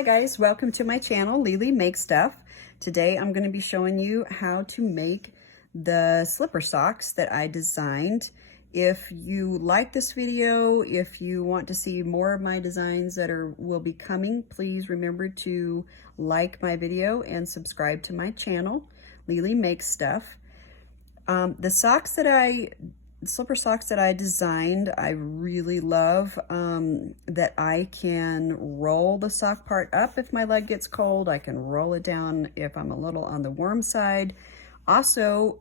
Hi guys, welcome to my channel, Lily Makes Stuff. Today I'm going to be showing you how to make the slipper socks that I designed. If you like this video, if you want to see more of my designs that will be coming, please remember to like my video and subscribe to my channel, Lily Makes Stuff. The slipper socks that I designed, I really love that I can roll the sock part up if my leg gets cold. I can roll it down if I'm a little on the warm side. Also,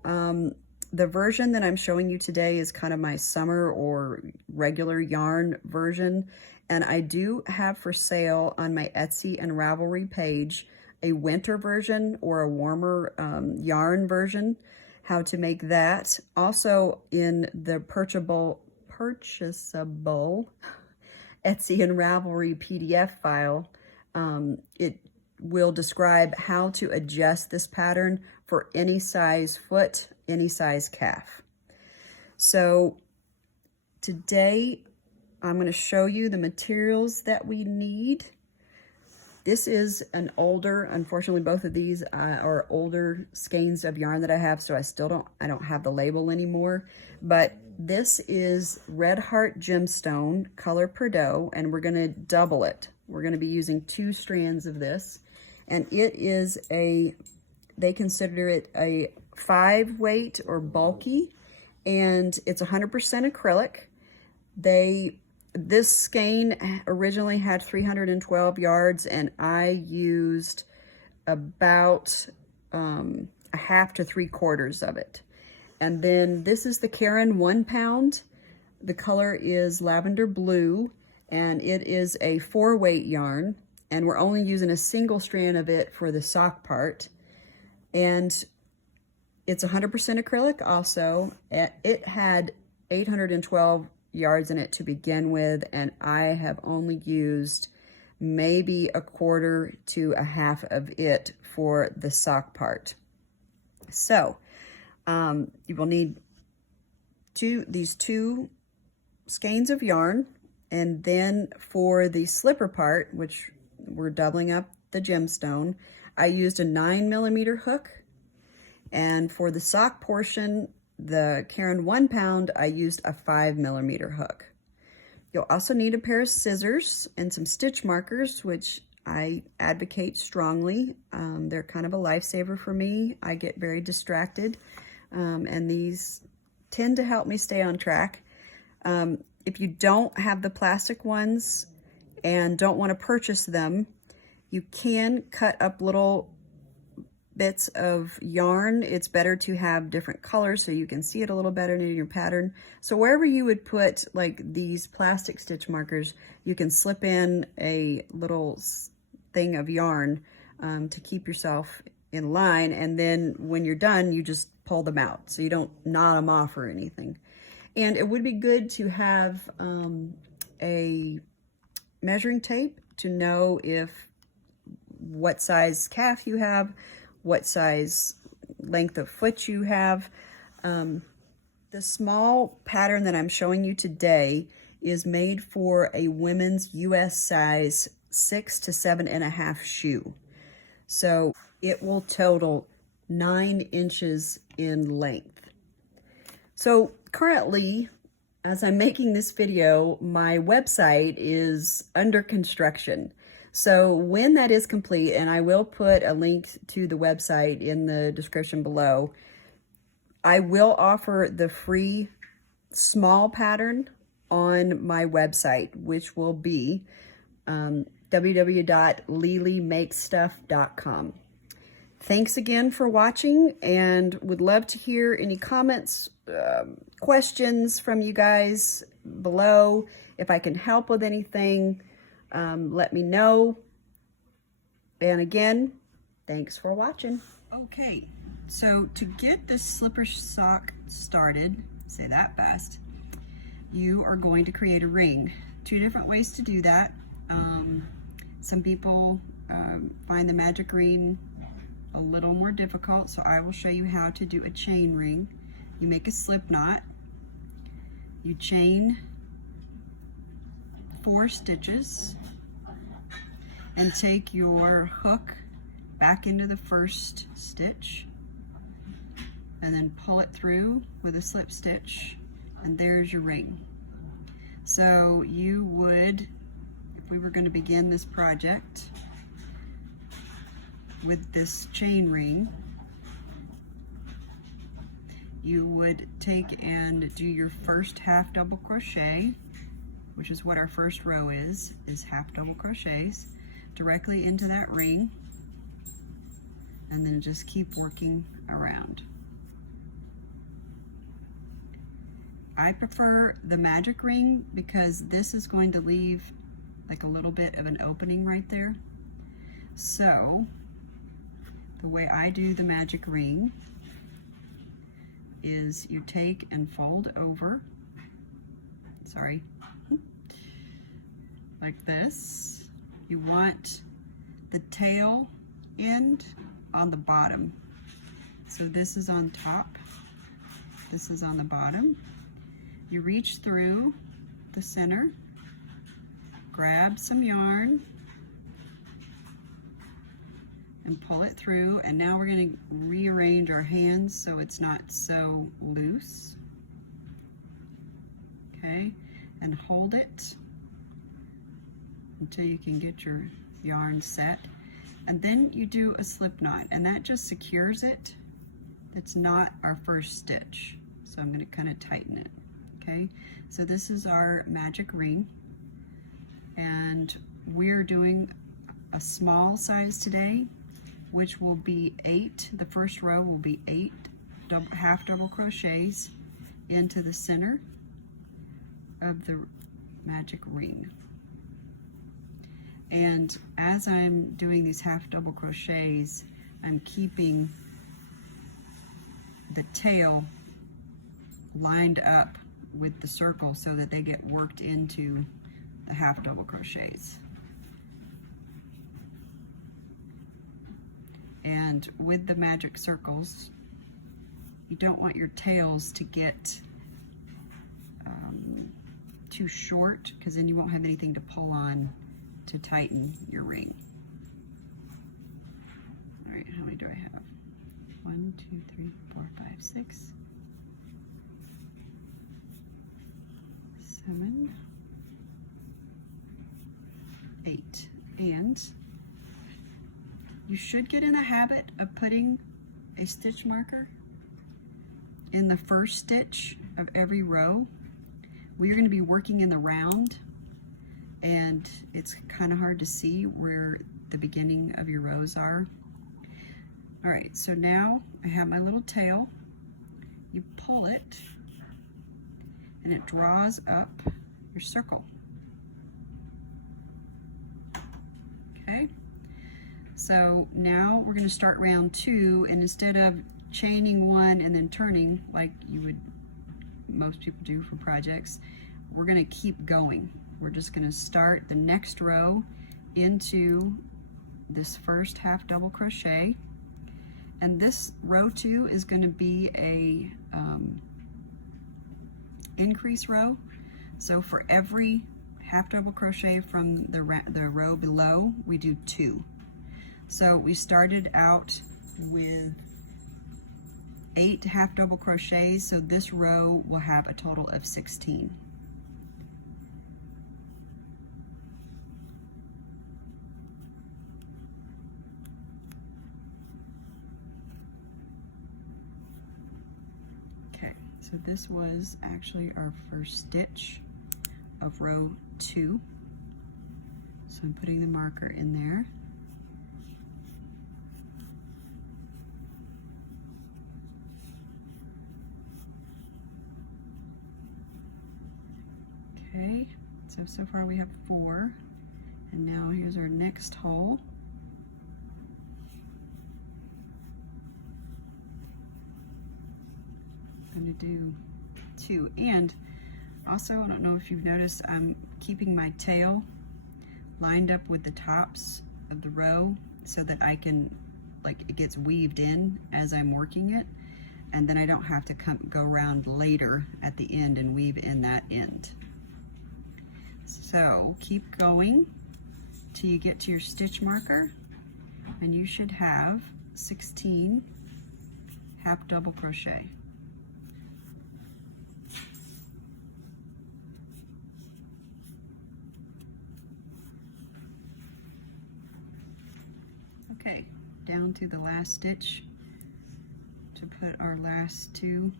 the version that I'm showing you today is kind of my summer or regular yarn version. And I do have for sale on my Etsy and Ravelry page a winter version or a warmer yarn version. How to make that. Also in the purchasable Etsy and Ravelry PDF file, it will describe how to adjust this pattern for any size foot, any size calf. So today I'm going to show you the materials that we need. This is an older, unfortunately both of these are older skeins of yarn that I have, so I don't have the label anymore. But this is Red Heart Gemstone Color Bordeaux, and we're going to double it. We're going to be using 2 strands of this, and it is they consider it a 5 weight or bulky, and it's 100% acrylic. This skein originally had 312 yards, and I used about a half to 3/4 of it. And then this is the Caron 1 pound. The color is lavender blue, and it is a 4 weight yarn, and we're only using a single strand of it for the sock part. And it's 100% acrylic also. It had 812 yards in it to begin with, and I have only used maybe 1/4 to a half of it for the sock part. So you will need these 2 skeins of yarn, and then for the slipper part, which we're doubling up the gemstone, I used a 9mm hook, and for the sock portion, the Caron 1 pound, I used a 5mm hook. You'll also need a pair of scissors and some stitch markers, which I advocate strongly. They're kind of a lifesaver for me. I get very distracted, and these tend to help me stay on track. If you don't have the plastic ones and don't want to purchase them, you can cut up little bits of yarn. It's better to have different colors so you can see it a little better in your pattern. So wherever you would put like these plastic stitch markers, you can slip in a little thing of yarn to keep yourself in line, and then when you're done, you just pull them out so you don't knot them off or anything. And it would be good to have a measuring tape to know what size calf you have, what size length of foot you have. The small pattern that I'm showing you today is made for a women's US size 6 to 7.5 shoe. So it will total 9 inches in length. So currently, as I'm making this video, my website is under construction. So when that is complete, and I will put a link to the website in the description below, I will offer the free small pattern on my website, which will be www.lilymakestuff.com. Thanks again for watching, and would love to hear any comments, questions from you guys below. If I can help with anything, let me know. And again, thanks for watching. Okay, so to get this slipper sock started, say that fast, you are going to create a ring. 2 different ways to do that. Some people find the magic ring a little more difficult, so I will show you how to do a chain ring. You make a slip knot, you chain 4 stitches, and take your hook back into the first stitch and then pull it through with a slip stitch, and there's your ring. So you would, if we were going to begin this project with this chain ring, you would take and do your first half double crochet, which is what our first row is half double crochets, directly into that ring, and then just keep working around. I prefer the magic ring because this is going to leave like a little bit of an opening right there. So the way I do the magic ring is you take and fold over, like this. You want the tail end on the bottom. So this is on top, this is on the bottom. You reach through the center, grab some yarn, and pull it through, and now we're going to rearrange our hands so it's not so loose. Okay, and hold it until you can get your yarn set, and then you do a slip knot, and that just secures it. It's not our first stitch, so I'm going to kind of tighten it. Okay, so this is our magic ring, and we're doing a small size today, which will be 8. The first row will be 8 half double crochets into the center of the magic ring. And as I'm doing these half double crochets, I'm keeping the tail lined up with the circle so that they get worked into the half double crochets. And with the magic circles, you don't want your tails to get too short, because then you won't have anything to pull on to tighten your ring. All right, how many do I have? 1, 2, 3, 4, 5, 6, 7, 8. And you should get in the habit of putting a stitch marker in the first stitch of every row. We are going to be working in the round, and it's kind of hard to see where the beginning of your rows are. All right, so now I have my little tail. You pull it, and it draws up your circle. Okay, so now we're going to start round 2, and instead of chaining 1 and then turning like you would most people do for projects, we're going to keep going. We're just going to start the next row into this first half double crochet, and this row 2 is going to be a increase row. So for every half double crochet from the row below, we do 2. So we started out with 8 half double crochets, so this row will have a total of 16. Okay, so this was actually our first stitch of row 2. So I'm putting the marker in there. Okay, so far we have 4, and now here's our next hole. I'm going to do 2, and also, I don't know if you've noticed, I'm keeping my tail lined up with the tops of the row so that I can, like, it gets weaved in as I'm working it, and then I don't have to go around later at the end and weave in that end. So keep going till you get to your stitch marker, and you should have 16 half double crochet. Okay, down to the last stitch to put our last 2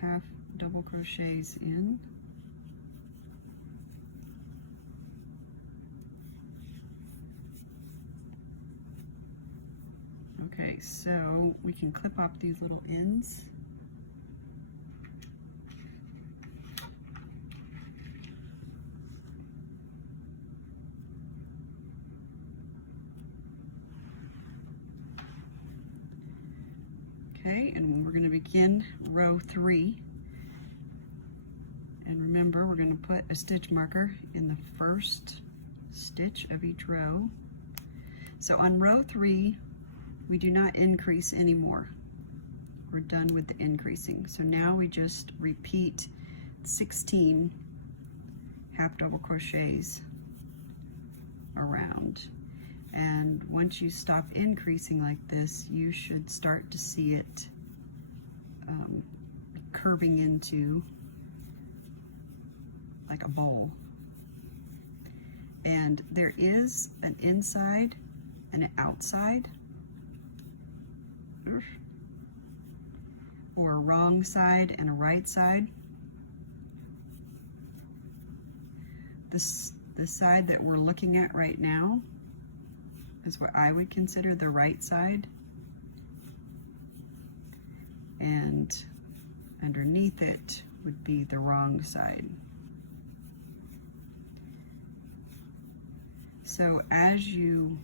half double crochets in. Okay, so we can clip off these little ends. Okay, and we're going to begin row 3. And remember, we're going to put a stitch marker in the first stitch of each row. So on row 3, we do not increase anymore. We're done with the increasing. So now we just repeat 16 half double crochets around. And once you stop increasing like this, you should start to see it curving into like a bowl. And there is an inside and an outside, or a wrong side and a right side. The side that we're looking at right now is what I would consider the right side, and underneath it would be the wrong side. So as you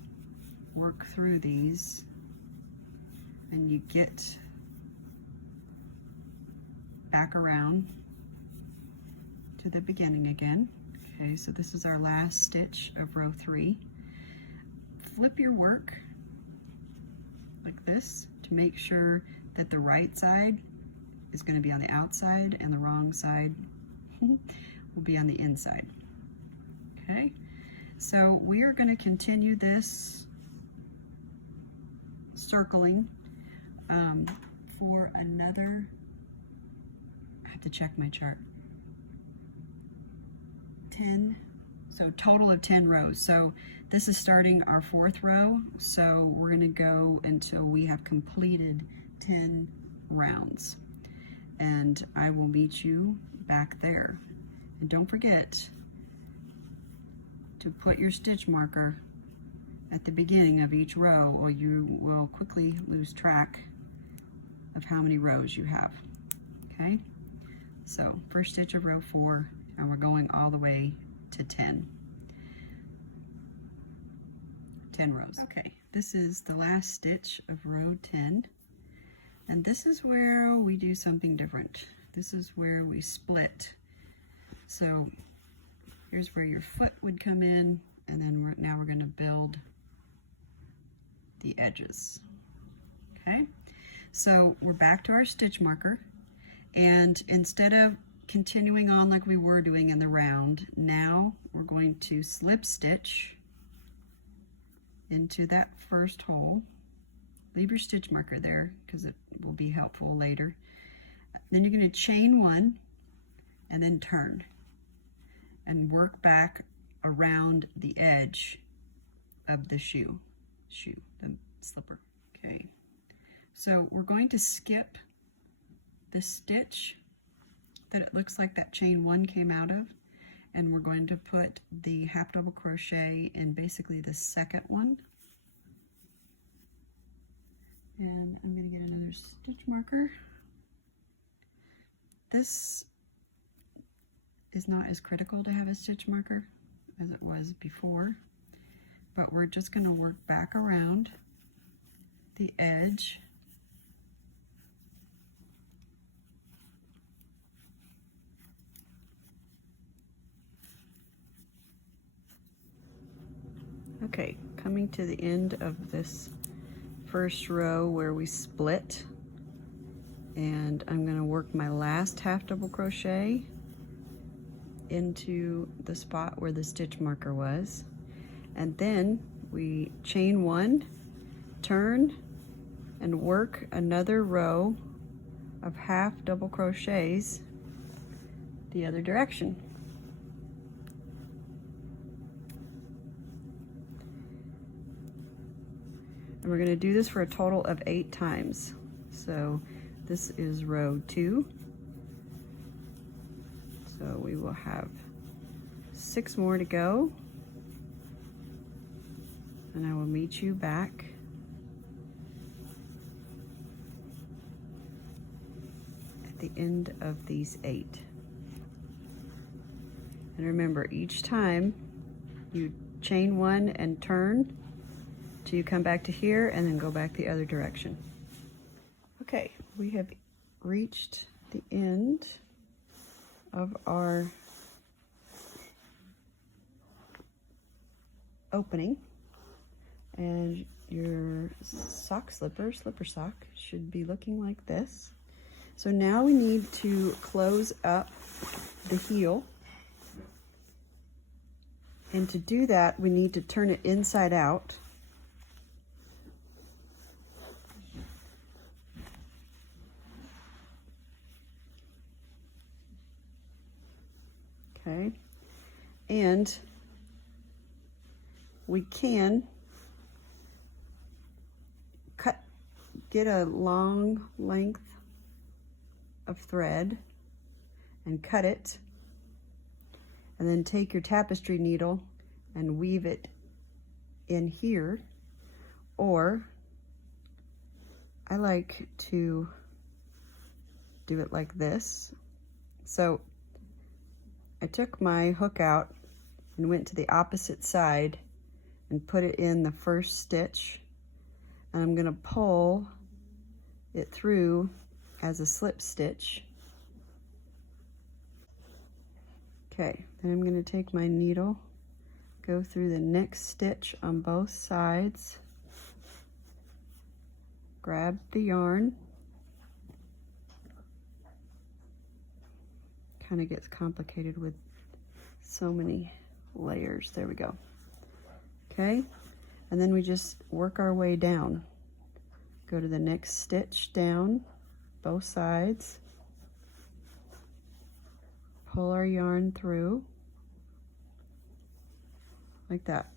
work through these and you get back around to the beginning again, okay, so this is our last stitch of row 3. Flip your work like this to make sure that the right side is going to be on the outside and the wrong side will be on the inside. Okay, so we are going to continue this circling for another, I have to check my chart, 10, so total of 10 rows. So this is starting our 4th row, so we're going to go until we have completed 10 rounds, and I will meet you back there. And don't forget to put your stitch marker at the beginning of each row, or you will quickly lose track of how many rows you have. Okay, so first stitch of row 4, and we're going all the way to 10 rows. Okay, this is the last stitch of row 10, and this is where we do something different. This is where we split. So here's where your foot would come in, and then now we're going to build the edges. Okay, so we're back to our stitch marker, and instead of continuing on like we were doing in the round, now we're going to slip stitch into that first hole. Leave your stitch marker there because it will be helpful later. Then you're going to chain 1 and then turn and work back around the edge of the the slipper. Okay, so we're going to skip the stitch that it looks like that chain 1 came out of, and we're going to put the half double crochet in basically the second one. And I'm going to get another stitch marker. This is not as critical to have a stitch marker as it was before, but we're just going to work back around the edge . Okay, coming to the end of this first row where we split, and I'm going to work my last half double crochet into the spot where the stitch marker was, And then we chain 1, turn, and work another row of half double crochets the other direction. And we're going to do this for a total of 8 times. So this is row 2. So we will have 6 more to go. And I will meet you back at the end of these 8. And remember, each time you chain 1 and turn till you come back to here, and then go back the other direction. Okay, we have reached the end of our opening, and your slipper sock should be looking like this. So now we need to close up the heel, and to do that we need to turn it inside out. Okay, and we can get a long length of thread and cut it, and then take your tapestry needle and weave it in here, or I like to do it like this. So I took my hook out and went to the opposite side and put it in the first stitch, and I'm going to pull it through as a slip stitch. Okay, then I'm going to take my needle, go through the next stitch on both sides, grab the yarn. Kind of gets complicated with so many layers. There we go. Okay, and then we just work our way down. Go to the next stitch down, both sides, pull our yarn through like that.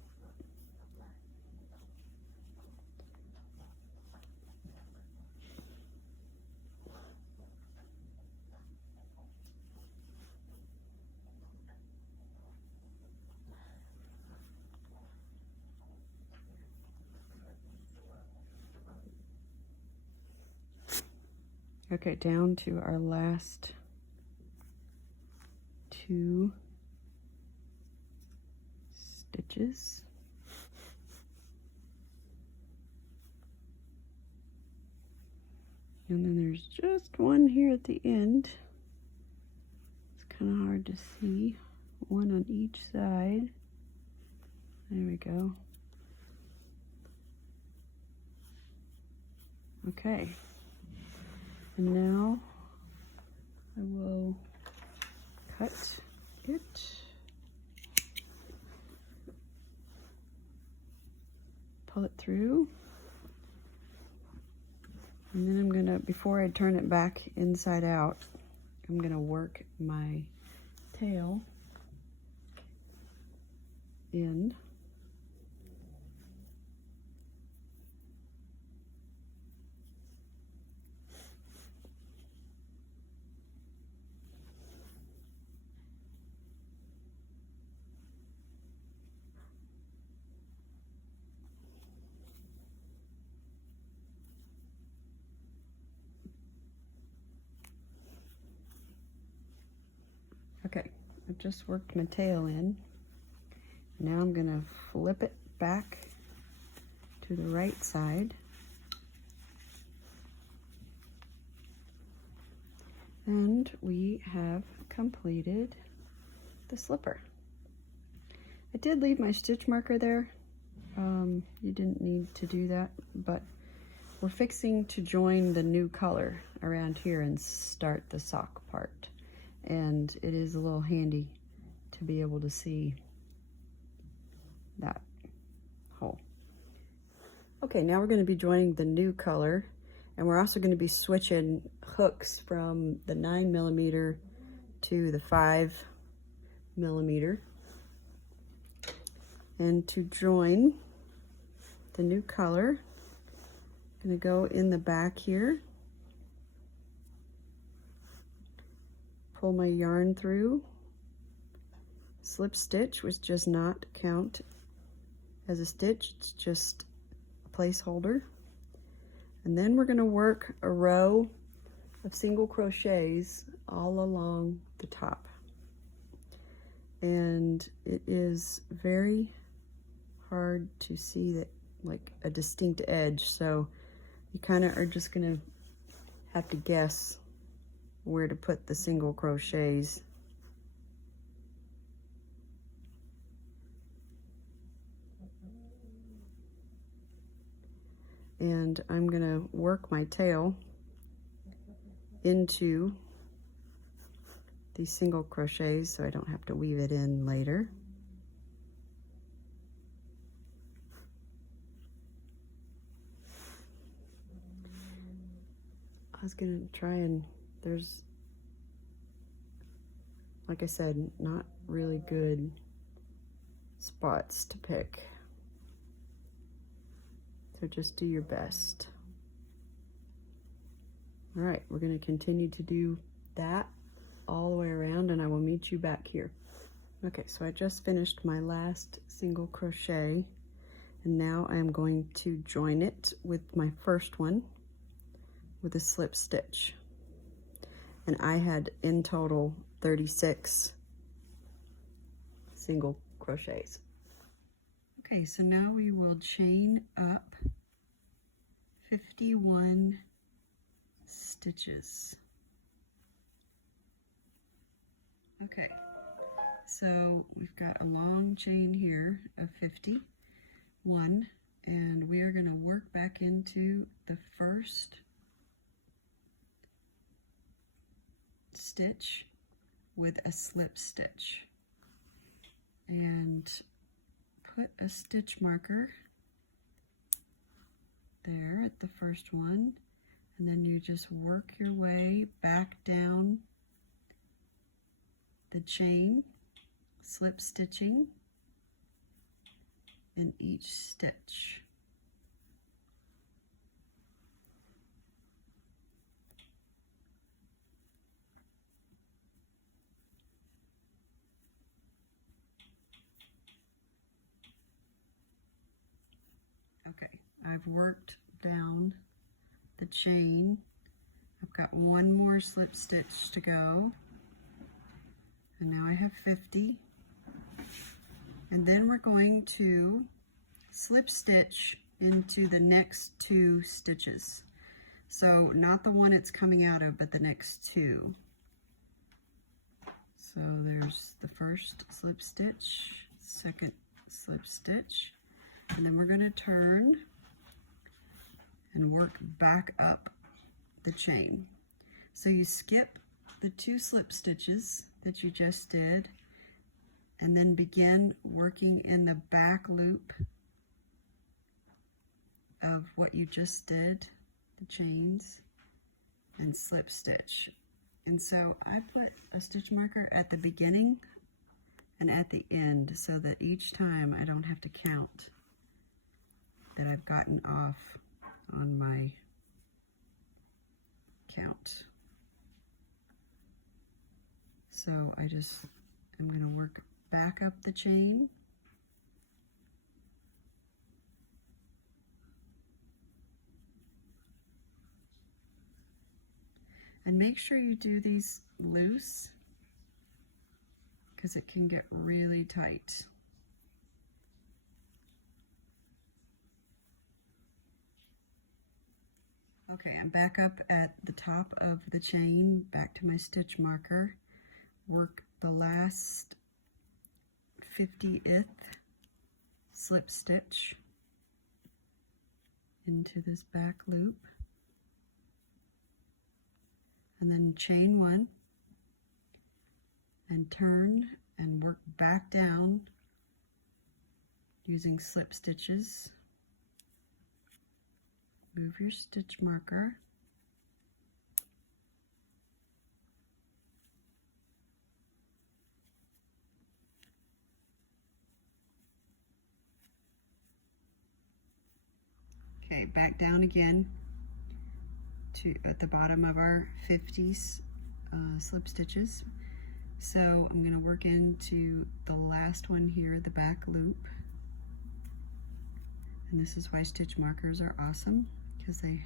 Okay, down to our last 2 stitches. And then there's just one here at the end. It's kind of hard to see. One on each side. There we go. Okay. And now I will cut it. Pull it through. And then I'm gonna, before I turn it back inside out, I'm gonna work my tail in. Okay, I've just worked my tail in. Now I'm gonna flip it back to the right side. And we have completed the slipper. I did leave my stitch marker there. You didn't need to do that, but we're fixing to join the new color around here and start the sock part. And it is a little handy to be able to see that. Okay, now we're going to be joining the new color, and we're also going to be switching hooks from the 9mm to the 5mm. And to join the new color, I'm going to go in the back here, pull my yarn through, slip stitch, which does not count as a stitch, it's just a placeholder. And then we're going to work a row of single crochets all along the top. And it is very hard to see that, like, a distinct edge, so you kind of are just gonna have to guess where to put the single crochets. And I'm gonna work my tail into these single crochets so I don't have to weave it in later. I was gonna try and, there's, like I said, not really good spots to pick. So just do your best. All right, we're gonna continue to do that all the way around, and I will meet you back here. Okay, so I just finished my last single crochet, and now I am going to join it with my first one with a slip stitch. And I had in total 36 single crochets. Okay, so now we will chain up 51 stitches. Okay, so we've got a long chain here of 51, and we are going to work back into the first stitch with a slip stitch, and put a stitch marker there at the first one, and then you just work your way back down the chain, slip stitching in each stitch. Okay, I've worked down the chain. I've got one more slip stitch to go. And now I have 50. And then we're going to slip stitch into the next two stitches. So not the one it's coming out of, but the next two. So there's the first slip stitch, second slip stitch, and then we're going to turn and work back up the chain. So you skip the two slip stitches that you just did, and then begin working in the back loop of what you just did, the chains, and slip stitch. And so I put a stitch marker at the beginning and at the end so that each time I don't have to count that I've gotten off on my count. So I'm going to work back up the chain, and make sure you do these loose because it can get really tight. Okay, I'm back up at the top of the chain, back to my stitch marker. Work the last 50th slip stitch into this back loop, and then chain one and turn and work back down using slip stitches Move your stitch marker. Okay, back down again to at the bottom of our 50s slip stitches. So I'm going to work into the last one here, the back loop. And this is why stitch markers are awesome, because they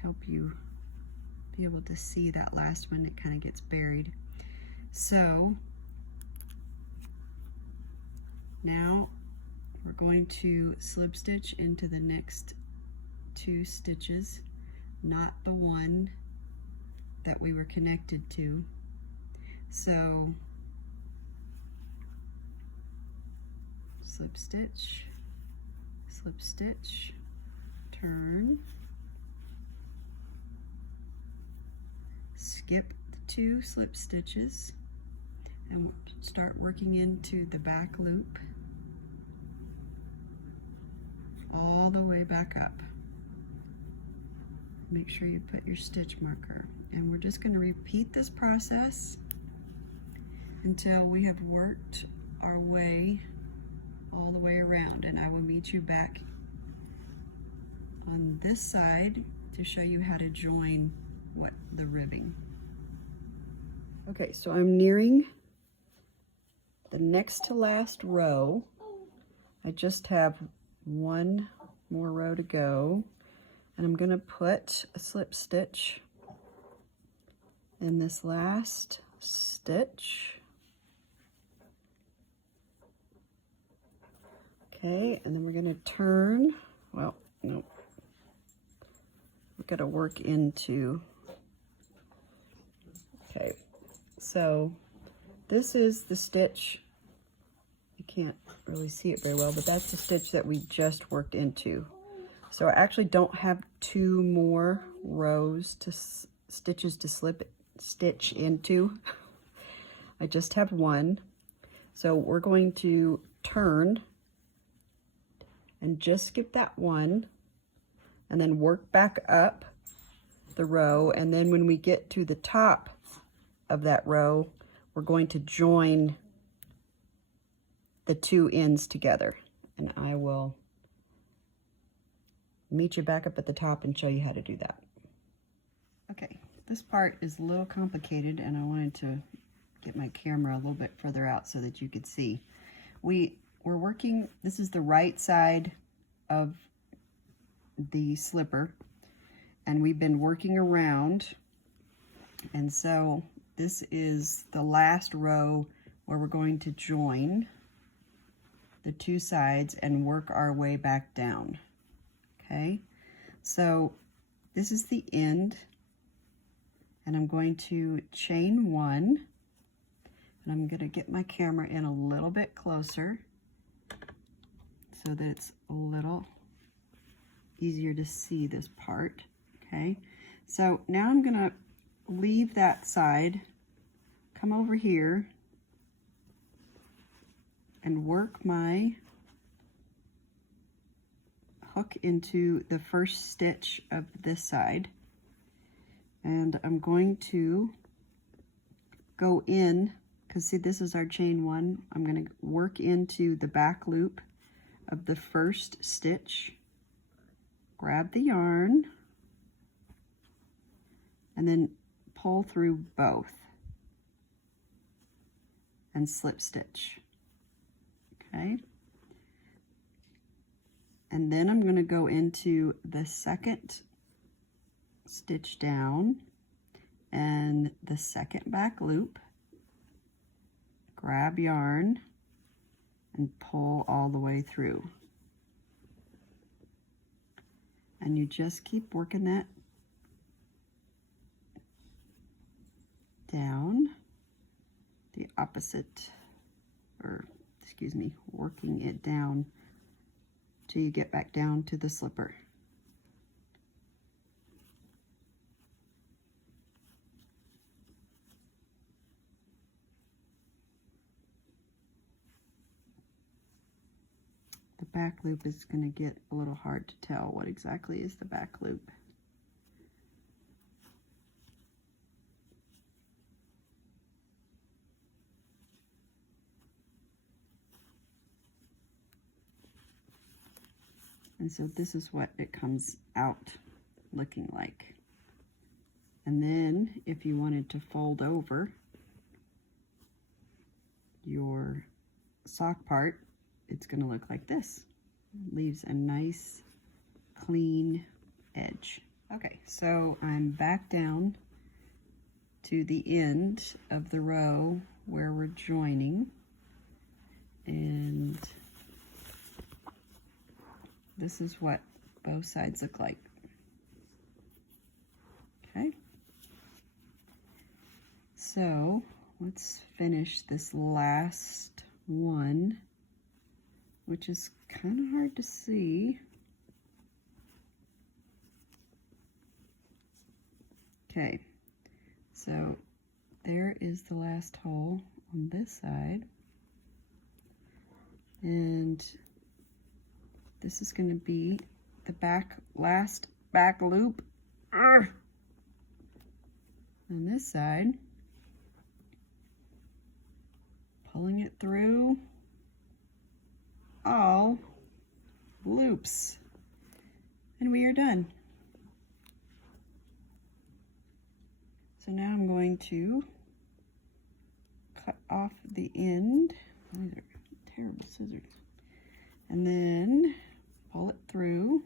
help you be able to see that last one. It kind of gets buried. So now we're going to slip stitch into the next 2 stitches, not the one that we were connected to. So slip stitch, turn, skip the 2 slip stitches, and we'll start working into the back loop all the way back up. Make sure you put your stitch marker, and we're just going to repeat this process until we have worked our way all the way around, and I will meet you back on this side to show you how to join the ribbing. Okay, so I'm nearing the next to last row. I just have 1 more row to go, and I'm going to put a slip stitch in this last stitch. Okay, and then we're going to turn, well, no, we're going to work into, okay, so this is the stitch. You can't really see it very well, but that's the stitch that we just worked into. So I actually don't have 2 more rows to stitches to slip stitch into. I just have 1. So we're going to turn and just skip that 1 and then work back up the row, and then when we get to the top of that row, we're going to join the 2 ends together, and I will meet you back up at the top and show you how to do that. Okay, this part is a little complicated, and I wanted to get my camera a little bit further out so that you could see. We're working, this is the right side of the slipper, and we've been working around, and so this is the last row where we're going to join the 2 sides and work our way back down. Okay, so this is the end, and I'm going to chain 1, and I'm going to get my camera in a little bit closer so that it's a little easier to see this part. Okay, so now I'm going to leave that side, come over here, and work my hook into the first stitch of this side, and I'm going to go in, because see, this is our chain 1. I'm going to work into the back loop of the first stitch, grab the yarn, and then pull through both and slip stitch. Okay, and then I'm going to go into the second stitch down and the second back loop, grab yarn, and pull all the way through. And you just keep working that down the opposite, or excuse me, working it down till you get back down to the slipper. The back loop is going to get a little hard to tell what exactly is the back loop. And so this is what it comes out looking like. And then if you wanted to fold over your sock part, it's going to look like this. Leaves a nice clean edge. Okay, so I'm back down to the end of the row where we're joining, and this is what both sides look like. Okay, so let's finish this last one, which is kind of hard to see. Okay, so there is the last hole on this side, and this is going to be the last back loop on this side, pulling it through all loops, and we are done. So now I'm going to cut off the end. These are terrible scissors. And then pull it through,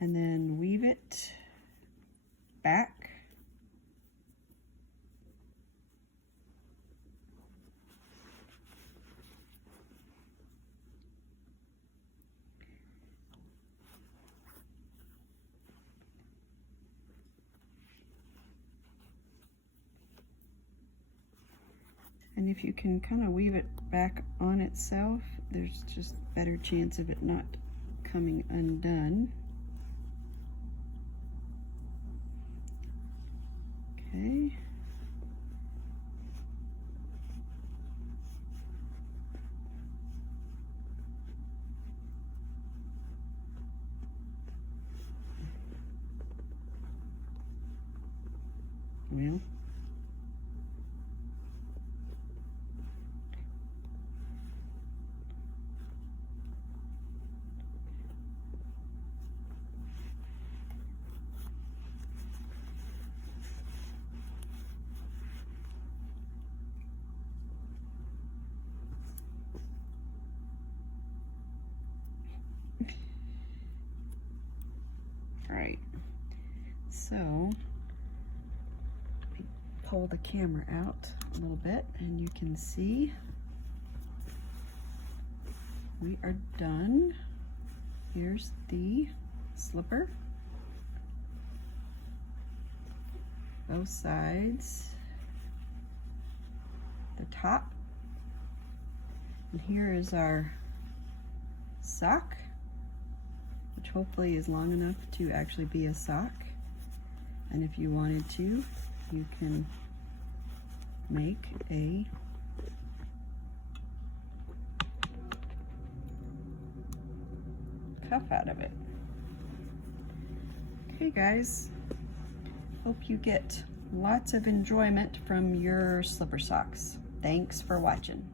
and then weave it back. And if you can kind of weave it back on itself, there's just a better chance of it not coming undone. Okay. Well, right, so pull the camera out a little bit and you can see we are done. Here's the slipper, both sides, the top, and here is our sock, which hopefully is long enough to actually be a sock. And if you wanted to, you can make a cuff out of it. Okay guys, hope you get lots of enjoyment from your slipper socks. Thanks for watching.